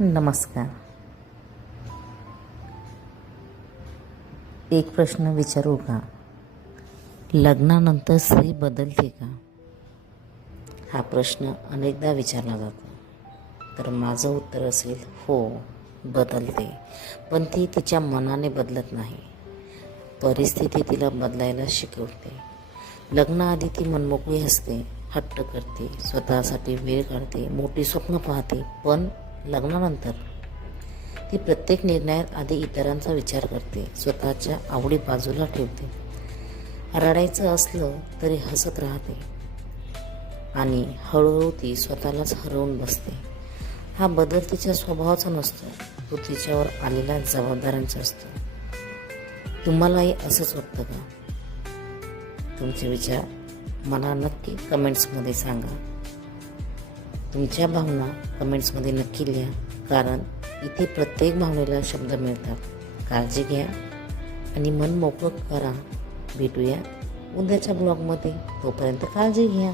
नमस्कार. एक प्रश्न विचारू का? लग्नानंतर स्त्री बदलते का? हा प्रश्न अनेकदा विचारला जातो. तर माझं उत्तर असेल हो, बदलते. पण ती तिच्या मनाने बदलत नाही. परिस्थिती तिला बदलायला शिकवते. लग्नाआधी ती मनमोकळी असते, हट्ट करते, स्वतःसाठी वेळ काढते, मोठी स्वप्न पाहते. पण लग्नानंतर ती प्रत्येक निर्णयात आधी इतरांचा विचार करते, स्वतःच्या आवडी बाजूला ठेवते. रडायचं असलं तरी हसत राहते आणि हळूहळू ती स्वतःलाच हरवून बसते. हा बदल तिच्या स्वभावाचा नसतो, तो तिच्यावर आलेल्या जबाबदाऱ्यांचा असतो. तुम्हालाही असंच वाटतं का? तुमचे विचार मला नक्की कमेंट्समध्ये सांगा. तुमच्या भावना कमेंट्समध्ये नक्की लिहा, कारण इथे प्रत्येक भावनेला शब्द मिळतात. काळजी घ्या आणि मन मोकळं करा. भेटूया उद्याच्या ब्लॉगमध्ये. तोपर्यंत काळजी घ्या.